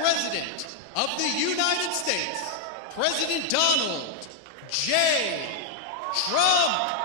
President of the United States, President Donald J. Trump.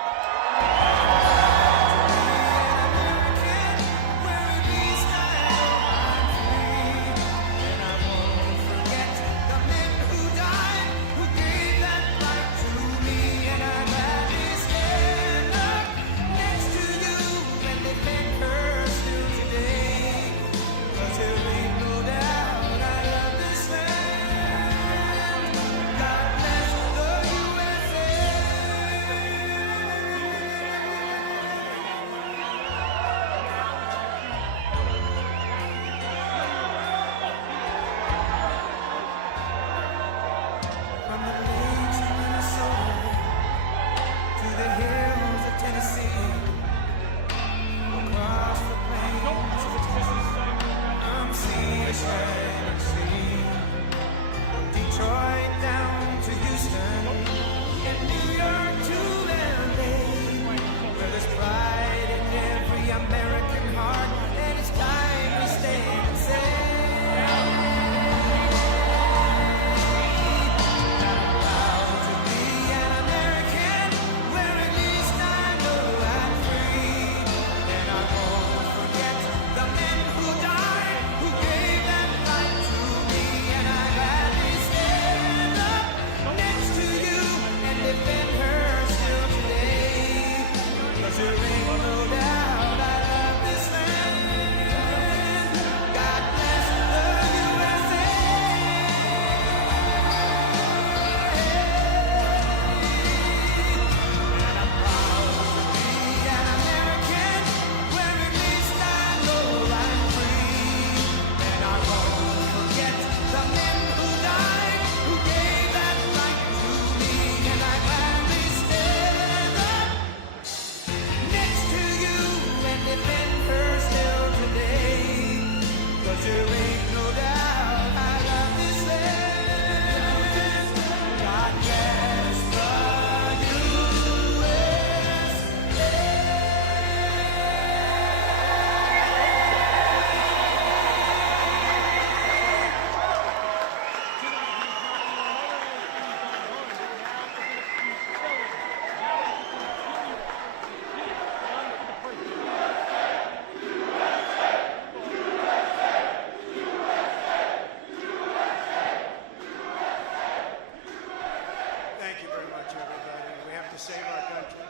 Save our country.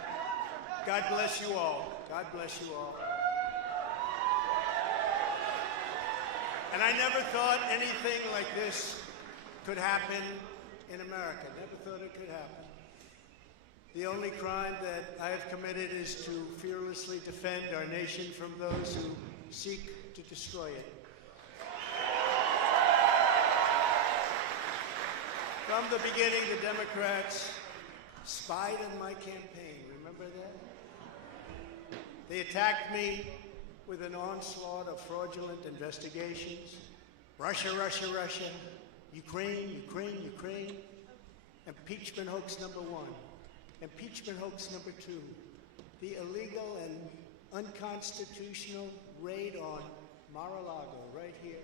God bless you all. God bless you all. And I never thought anything like this could happen in America. Never thought it could happen. The only crime that I have committed is to fearlessly defend our nation from those who seek to destroy it. From the beginning, the Democrats spied on my campaign. Remember that? They attacked me with an onslaught of fraudulent investigations. Russia, Russia, Russia. Ukraine, Ukraine, Ukraine. Impeachment hoax number 1. Impeachment hoax number 2. The illegal and unconstitutional raid on Mar-a-Lago, right here.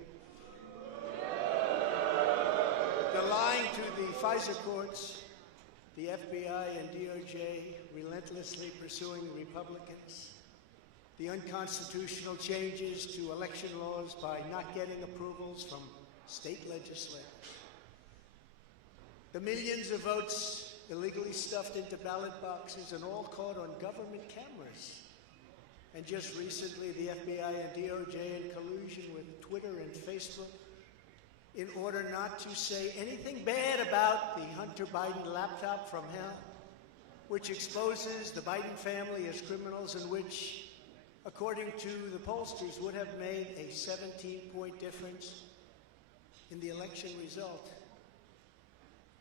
The lying to the FISA courts, the FBI and DOJ relentlessly pursuing Republicans, the unconstitutional changes to election laws by not getting approvals from state legislators, the millions of votes illegally stuffed into ballot boxes and all caught on government cameras, and just recently the FBI and DOJ in collusion with Twitter and Facebook in order not to say anything bad about the Hunter Biden laptop from hell, which exposes the Biden family as criminals and which, according to the pollsters, would have made a 17-point difference in the election result.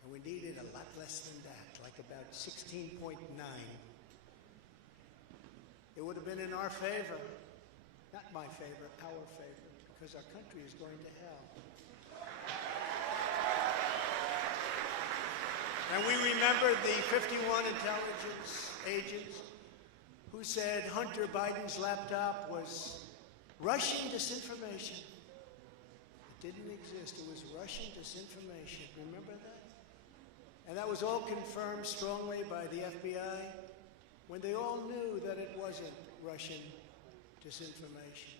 And we needed a lot less than that, like about 16.9. It would have been in our favor, not my favor, our favor, because our country is going to hell. And we remember the 51 intelligence agents who said Hunter Biden's laptop was Russian disinformation. It Didn't exist. It was Russian disinformation. Remember that? And that was all confirmed strongly by the FBI when they all knew that it wasn't Russian disinformation.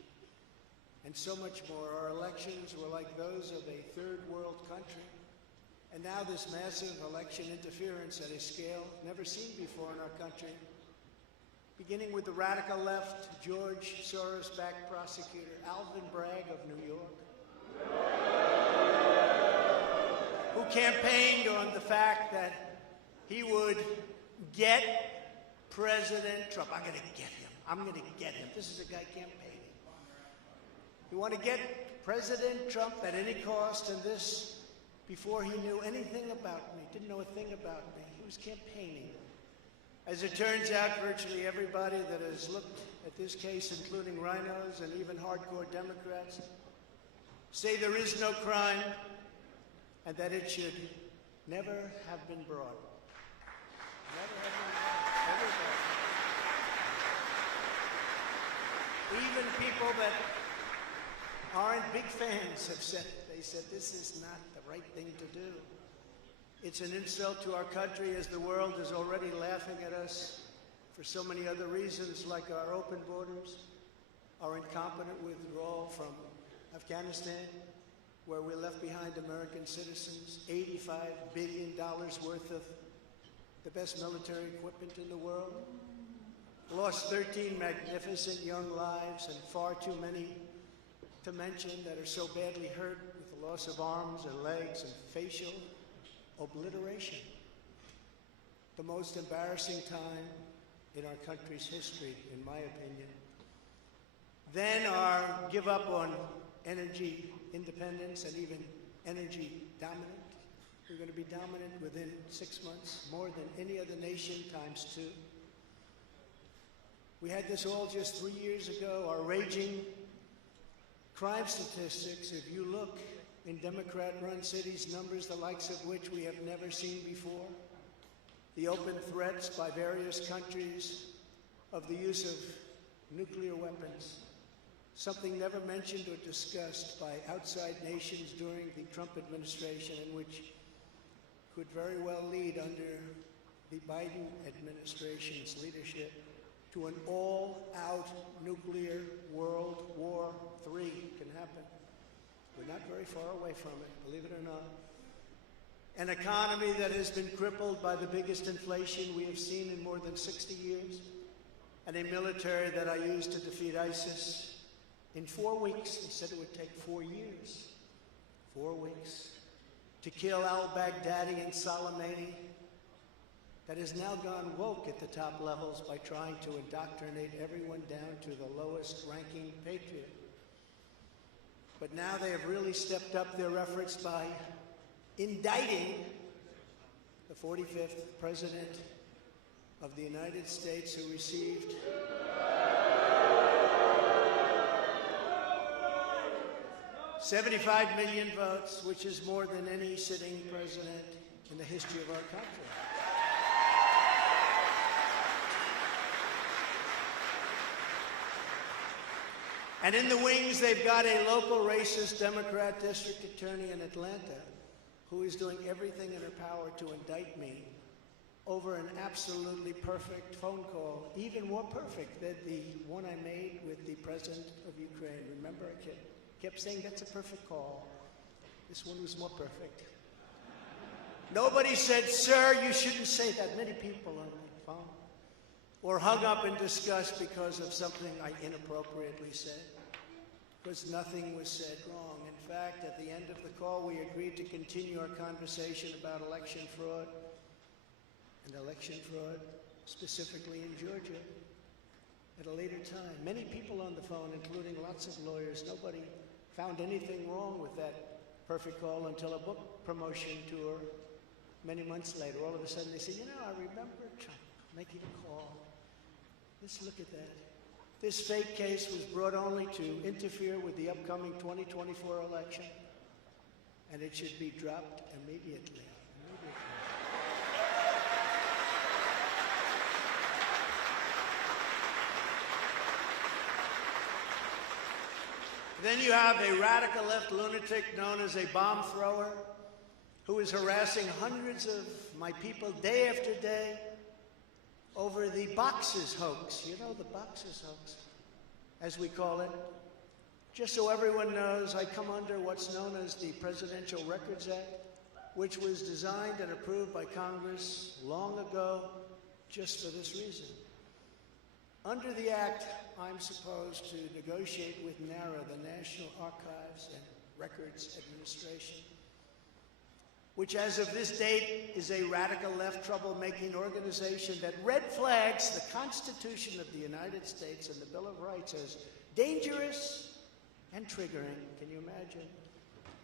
And so much more. Our elections were like those of a third world country. And now this massive election interference at a scale never seen before in our country, beginning with the radical left, George Soros-backed prosecutor Alvin Bragg of New York, who campaigned on the fact that he would get President Trump. I'm going to get him. I'm going to get him. This is a guy campaigning. He wanted to get President Trump at any cost, and this before he knew anything about me, didn't know a thing about me. He was campaigning. As it turns out, virtually everybody that has looked at this case, including rhinos and even hardcore Democrats, say there is no crime and that it should never have been brought. Never have been brought. Never brought. Even people that aren't big fans have said, they said this is not the right thing to do. It's an insult to our country, as the world is already laughing at us for so many other reasons, like our open borders, our incompetent withdrawal from Afghanistan, where we left behind American citizens, $85 billion worth of the best military equipment in the world, lost 13 magnificent young lives, and far too many to mention that are so badly hurt with the loss of arms and legs and facial obliteration. The most embarrassing time in our country's history, in my opinion. Then our give up on energy independence and even energy dominant. We're going to be dominant within 6 months, more than any other nation ×2. We had this all just 3 years ago. Our raging crime statistics, if you look in Democrat-run cities, numbers the likes of which we have never seen before. The open threats by various countries of the use of nuclear weapons, something never mentioned or discussed by outside nations during the Trump administration, and which could very well lead under the Biden administration's leadership to an all-out nuclear World War III can happen. We're not very far away from it, believe it or not. An economy that has been crippled by the biggest inflation we have seen in more than 60 years, and a military that I used to defeat ISIS in 4 weeks. They said it would take 4 years. 4 weeks. To kill al-Baghdadi and Soleimani, that has now gone woke at the top levels by trying to indoctrinate everyone down to the lowest ranking patriot. But now they have really stepped up their efforts by indicting the 45th President of the United States, who received $75 million votes, which is more than any sitting president in the history of our country. And in the wings, they've got a local racist Democrat district attorney in Atlanta who is doing everything in her power to indict me over an absolutely perfect phone call, even more perfect than the one I made with the president of Ukraine. Remember, I kept saying that's a perfect call. This one was more perfect. Nobody said, sir, you shouldn't say that. Many people on the phone. Or hung up in disgust because of something I inappropriately said. Because nothing was said wrong. In fact, at the end of the call, we agreed to continue our conversation about election fraud, specifically in Georgia, at a later time. Many people on the phone, including lots of lawyers, nobody found anything wrong with that perfect call until a book promotion tour many months later. All of a sudden they said, you know, I remember Trump making a call. Let's look at that. This fake case was brought only to interfere with the upcoming 2024 election, and it should be dropped immediately. Then you have a radical left lunatic known as a bomb thrower who is harassing hundreds of my people day after day over the boxes hoax. You know, the boxes hoax, as we call it. Just so everyone knows, I come under what's known as the Presidential Records Act, which was designed and approved by Congress long ago just for this reason. Under the Act, I'm supposed to negotiate with NARA, the National Archives and Records Administration, which as of this date is a radical left troublemaking organization that red flags the Constitution of the United States and the Bill of Rights as dangerous and triggering. Can you imagine?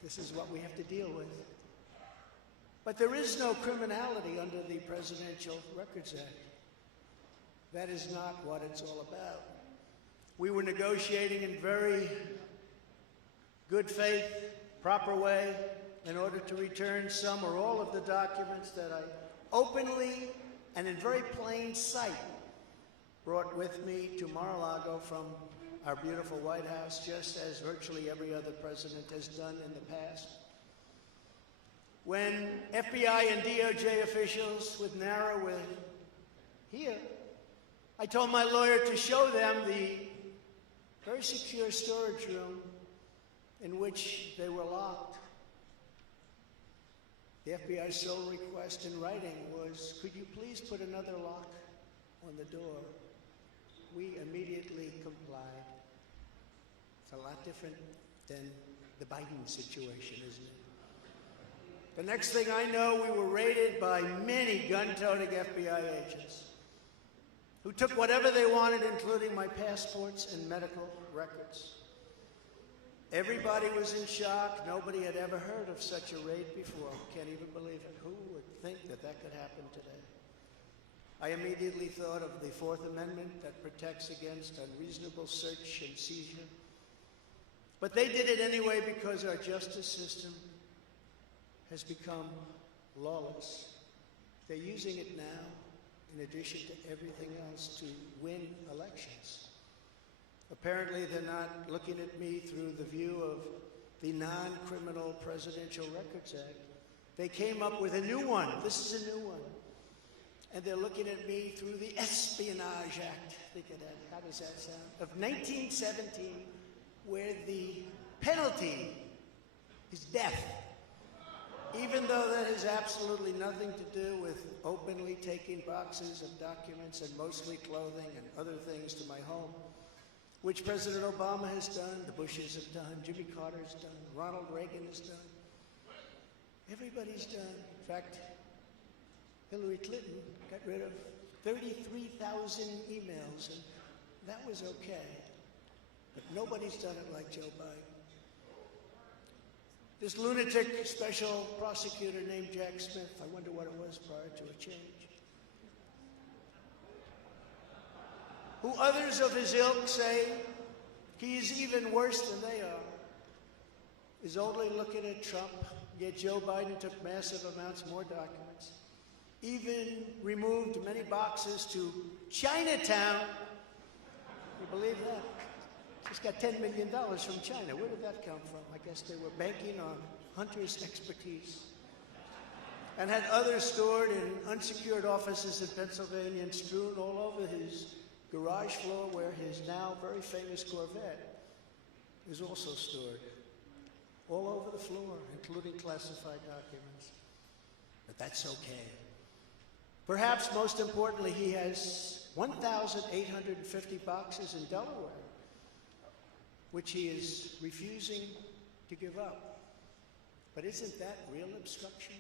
This is what we have to deal with. But there is no criminality under the Presidential Records Act. That is not what it's all about. We were negotiating in very good faith, proper way, in order to return some or all of the documents that I openly and in very plain sight brought with me to Mar-a-Lago from our beautiful White House, just as virtually every other president has done in the past. When FBI and DOJ officials with NARA were here, I told my lawyer to show them the very secure storage room in which they were locked. The FBI's sole request in writing was, could you please put another lock on the door? We immediately complied. It's a lot different than the Biden situation, isn't it? The next thing I know, we were raided by many gun-toting FBI agents who took whatever they wanted, including my passports and medical records. Everybody was in shock. Nobody had ever heard of such a raid before. Can't even believe it. Who would think that that could happen today? I immediately thought of the Fourth Amendment that protects against unreasonable search and seizure. But they did it anyway because our justice system has become lawless. They're using it now, in addition to everything else, to win elections. Apparently, they're not looking at me through the view of the Non-Criminal Presidential Records Act. They came up with a new one. This is a new one. And they're looking at me through the Espionage Act. Think of that. How does that sound? Of 1917, where the penalty is death. Even though that has absolutely nothing to do with openly taking boxes of documents and mostly clothing and other things to my home, which President Obama has done, the Bushes have done, Jimmy Carter's done, Ronald Reagan has done. Everybody's done. In fact, Hillary Clinton got rid of 33,000 emails, and that was okay. But nobody's done it like Joe Biden. This lunatic special prosecutor named Jack Smith, I wonder what it was prior to a change, who others of his ilk say he is even worse than they are, is only looking at Trump, yet Joe Biden took massive amounts more documents, even removed many boxes to Chinatown. You believe that? Just got $10 million from China. Where did that come from? I guess they were banking on Hunter's expertise. And had others stored in unsecured offices in Pennsylvania and strewn all over his garage floor where his now very famous Corvette is also stored. All over the floor, including classified documents. But that's okay. Perhaps most importantly, he has 1,850 boxes in Delaware, which he is refusing to give up. But isn't that real obstruction?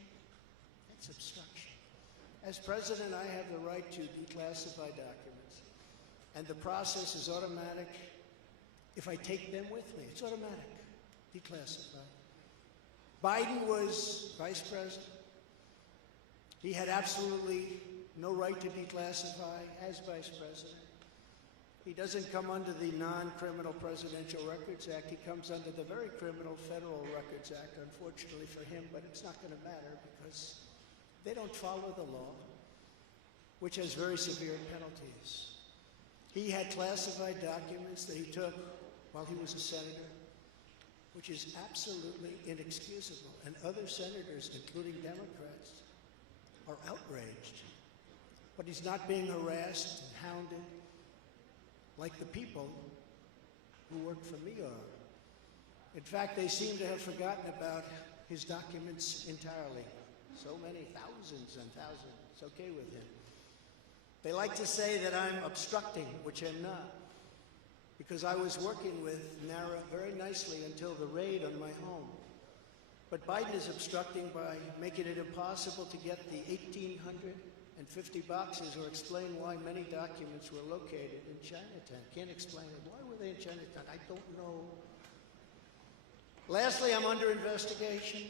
That's obstruction. As president, I have the right to declassify documents. And the process is automatic. If I take them with me, it's automatic. Declassify. Biden was vice president. He had absolutely no right to declassify as vice president. He doesn't come under the Non-Criminal Presidential Records Act. He comes under the very criminal Federal Records Act, unfortunately for him, but it's not going to matter because they don't follow the law, which has very severe penalties. He had classified documents that he took while he was a senator. which is absolutely inexcusable. And other senators, including Democrats, are outraged. But he's not being harassed and hounded like the people who work for me are. In fact, they seem to have forgotten about his documents entirely. So many, thousands and thousands. It's okay with him. They like to say that I'm obstructing, which I'm not, because I was working with NARA very nicely until the raid on my home. But Biden is obstructing by making it impossible to get the 1,850 boxes or explain why many documents were located in Chinatown. Can't explain it. Why were they in Chinatown? I don't know. Lastly, I'm under investigation.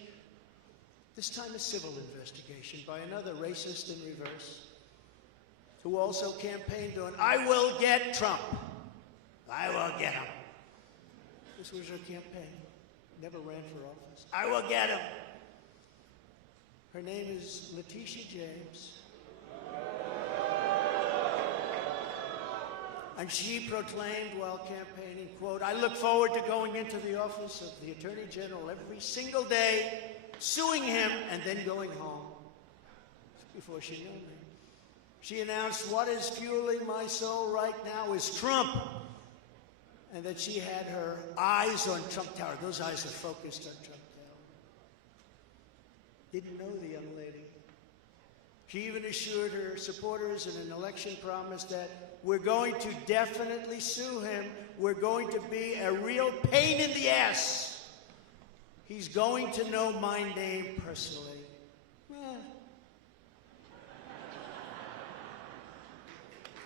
This time a civil investigation by another racist in reverse, who also campaigned on, "I will get Trump. I will get him." This was her campaign. Never ran for office. "I will get him." Her name is Letitia James. And she proclaimed while campaigning, quote, "I look forward to going into the office of the Attorney General every single day, suing him, and then going home." Before she knew me. She announced, "What is fueling my soul right now is Trump." And that she had her eyes on Trump Tower. Those eyes are focused on Trump Tower. Didn't know the young lady. She even assured her supporters in an election promise that we're going to definitely sue him. We're going to be a real pain in the ass. He's going to know my name personally.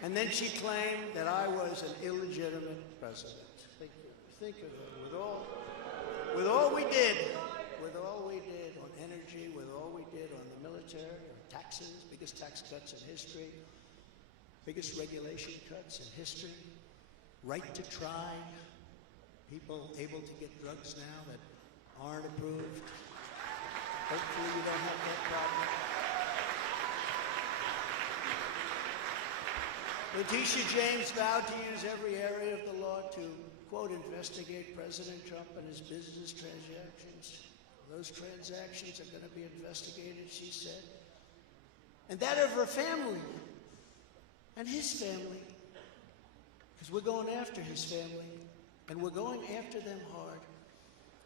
And then she claimed that I was an illegitimate president. Think of it. With all we did on energy, with all we did on the military, on taxes, biggest tax cuts in history, biggest regulation cuts in history, right to try, people able to get drugs now that aren't approved. Hopefully you don't have that problem. Letitia James vowed to use every area of the law to, quote, investigate President Trump and his business transactions. Those transactions are going to be investigated, she said. And that of her family and his family. Because we're going after his family, and we're going after them hard.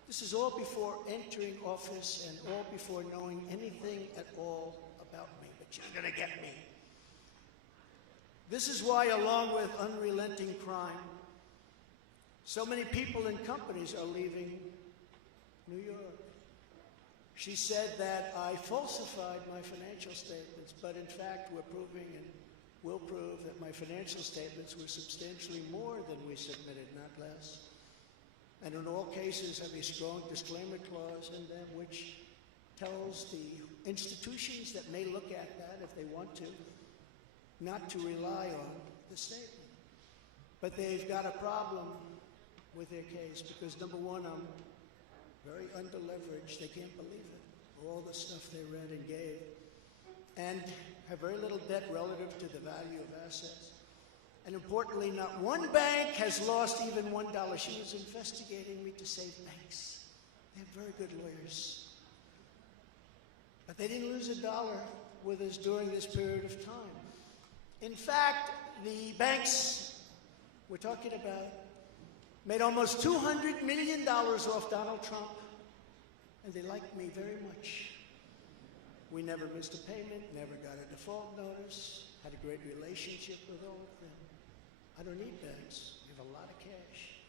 This is all before entering office and all before knowing anything at all about me. But she's going to get me. This is why, along with unrelenting crime, so many people and companies are leaving New York. She said that I falsified my financial statements, but in fact we're proving and will prove that my financial statements were substantially more than we submitted, not less. And in all cases have a strong disclaimer clause in them which tells the institutions that may look at that if they want to, not to rely on the statement. But they've got a problem with their case because, number one, I'm very underleveraged. They can't believe it. All the stuff they read and gave. And have very little debt relative to the value of assets. And importantly, not one bank has lost even $1. She was investigating me to save banks. They have very good lawyers. But they didn't lose $1 with us during this period of time. In fact, the banks we're talking about made almost $200 million off Donald Trump, and they liked me very much. We never missed a payment, never got a default notice, had a great relationship with all of them. I don't need banks. I have a lot of cash.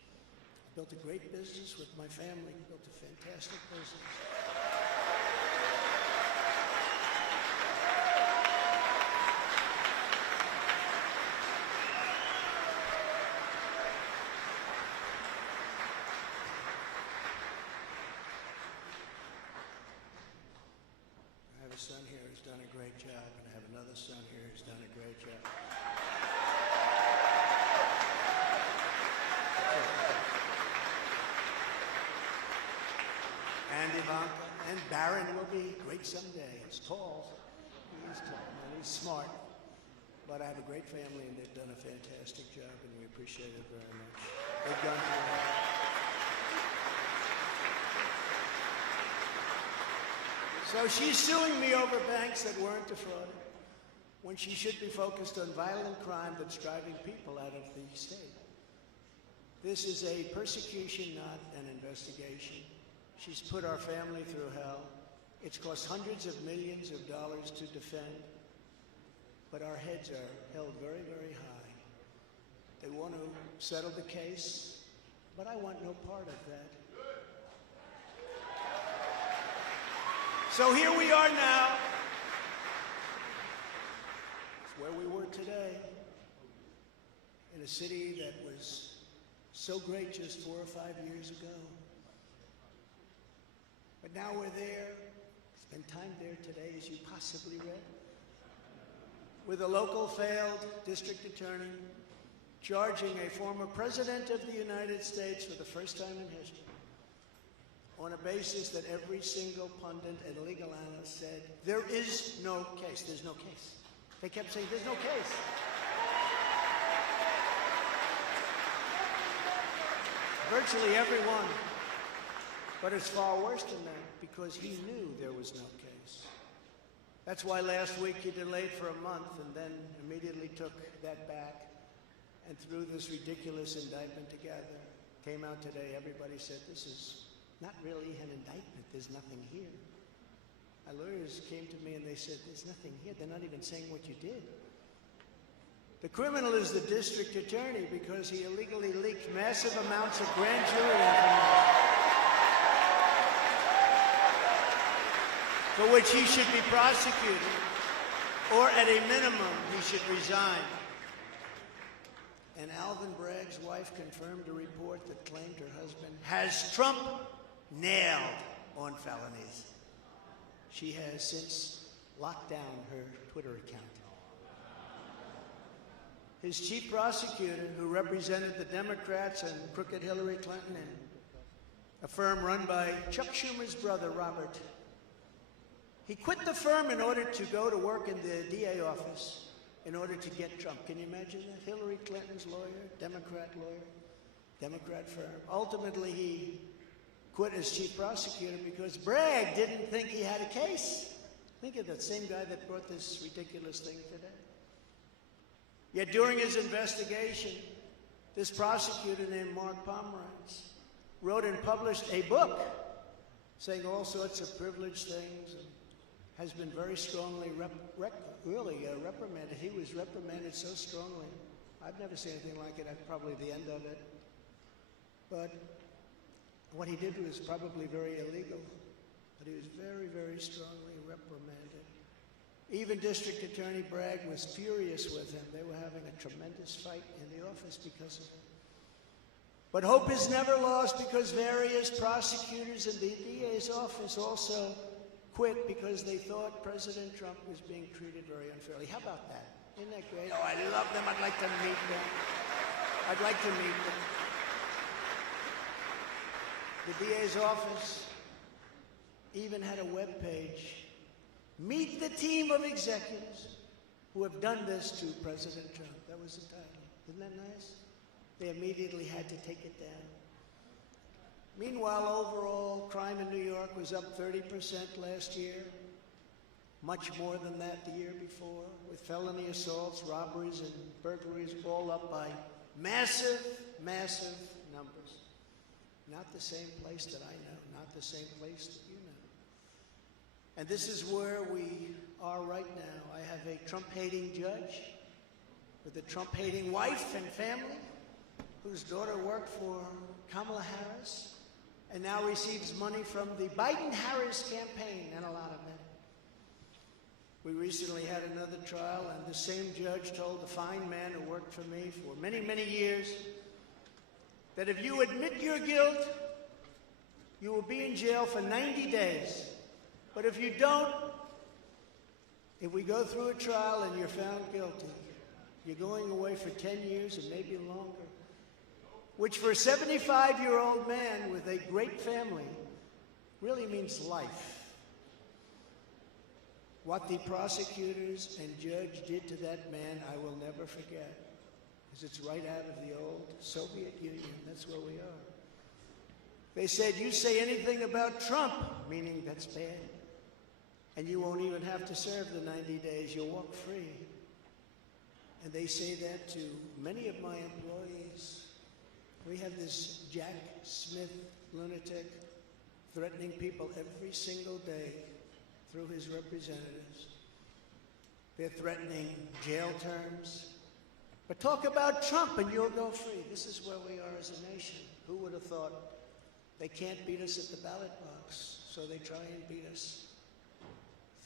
I built a great business with my family, built a fantastic business. Son here who's done a great job, and I have another son here who's done a great job. And Ivanka and Barron will be great someday. He's tall. He's tall, and he's smart. But I have a great family, and they've done a fantastic job, and we appreciate it very much. They've done So she's suing me over banks that weren't defrauded, when she should be focused on violent crime that's driving people out of the state. This is a persecution, not an investigation. She's put our family through hell. It's cost hundreds of millions of dollars to defend, but our heads are held very, very high. They want to settle the case, but I want no part of that. So here we are now. It's where we were today, in a city that was so great just 4 or 5 years ago. But now we're there. Spent time there today, as you possibly read, with a local failed district attorney charging a former president of the United States for the first time in history on a basis that every single pundit and legal analyst said, there is no case. There's no case. They kept saying, there's no case. Virtually everyone. But it's far worse than that, because he knew there was no case. That's why last week he delayed for a month and then immediately took that back and threw this ridiculous indictment together. Came out today, everybody said, this is not really an indictment, there's nothing here. My lawyers came to me and they said, there's nothing here, they're not even saying what you did. The criminal is the district attorney because he illegally leaked massive amounts of grand jury information, for which he should be prosecuted, or at a minimum, he should resign. And Alvin Bragg's wife confirmed a report that claimed her husband has Trump nailed on felonies. She has since locked down her Twitter account. His chief prosecutor, who represented the Democrats and crooked Hillary Clinton in a firm run by Chuck Schumer's brother, Robert, he quit the firm in order to go to work in the DA office in order to get Trump. Can you imagine that? Hillary Clinton's lawyer, Democrat firm. Ultimately, he quit as chief prosecutor because Bragg didn't think he had a case. Think of that same guy that brought this ridiculous thing today. Yet during his investigation, this prosecutor named Mark Pomerantz wrote and published a book saying all sorts of privileged things and has been very strongly reprimanded. He was reprimanded so strongly. I've never seen anything like it. I'm probably the end of it. But what he did was probably very illegal. But he was very, very strongly reprimanded. Even District Attorney Bragg was furious with him. They were having a tremendous fight in the office because of it. But hope is never lost because various prosecutors in the DA's office also quit because they thought President Trump was being treated very unfairly. How about that? Isn't that great? Oh, I love them. I'd like to meet them. I'd like to meet them. The DA's office even had a web page. Meet the team of executives who have done this to President Trump. That was the title. Isn't that nice? They immediately had to take it down. Meanwhile, overall, crime in New York was up 30% last year. Much more than that the year before, with felony assaults, robberies, and burglaries all up by massive, massive numbers. Not the same place that I know, not the same place that you know. And this is where we are right now. I have a Trump-hating judge with a Trump-hating wife and family whose daughter worked for Kamala Harris and now receives money from the Biden-Harris campaign and a lot of it. We recently had another trial, and the same judge told a fine man who worked for me for many, many years that if you admit your guilt, you will be in jail for 90 days. But if you don't, if we go through a trial and you're found guilty, you're going away for 10 years and maybe longer, which for a 75-year-old man with a great family really means life. What the prosecutors and judge did to that man, I will never forget, because it's right out of the old Soviet Union. That's where we are. They said, you say anything about Trump, meaning that's bad. and you won't even have to serve the 90 days. You'll walk free. And they say that to many of my employees. We have this Jack Smith lunatic threatening people every single day through his representatives. They're threatening jail terms. But talk about Trump and you'll go free. This is where we are as a nation. Who would have thought? They can't beat us at the ballot box, so they try and beat us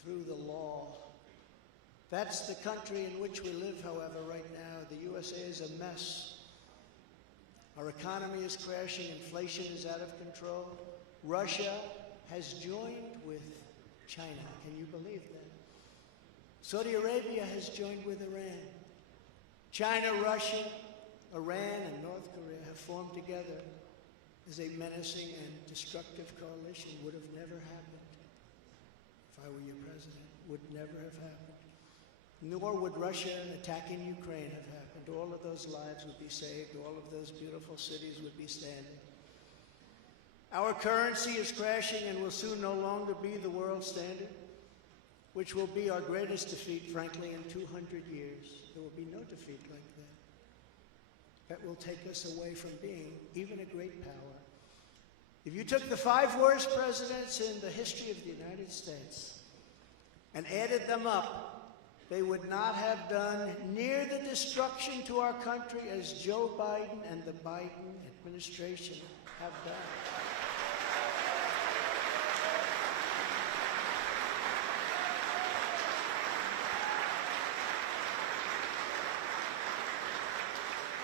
through the law. That's the country in which we live, however, right now. The USA is a mess. Our economy is crashing. Inflation is out of control. Russia has joined with China. Can you believe that? Saudi Arabia has joined with Iran. China, Russia, Iran, and North Korea have formed together as a menacing and destructive coalition. Would have never happened if I were your president. Would never have happened. Nor would Russia attacking Ukraine have happened. All of those lives would be saved. All of those beautiful cities would be standing. Our currency is crashing and will soon no longer be the world standard, which will be our greatest defeat, frankly, in 200 years. There will be no defeat like that. That will take us away from being even a great power. If you took the 5 worst presidents in the history of the United States and added them up, they would not have done near the destruction to our country as Joe Biden and the Biden administration have done.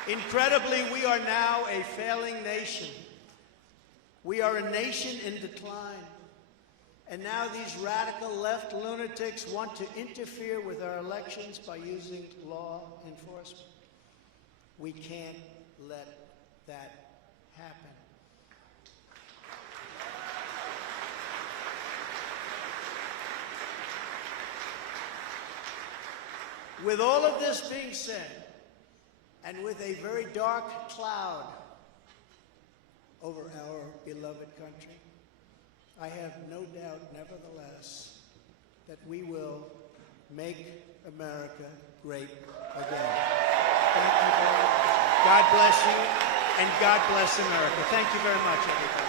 Incredibly, we are now a failing nation. We are a nation in decline. And now these radical left lunatics want to interfere with our elections by using law enforcement. We can't let that happen. With all of this being said, and with a very dark cloud over our beloved country, I have no doubt, nevertheless, that we will make America great again. Thank you very much. God bless you, and God bless America. Thank you very much, everybody.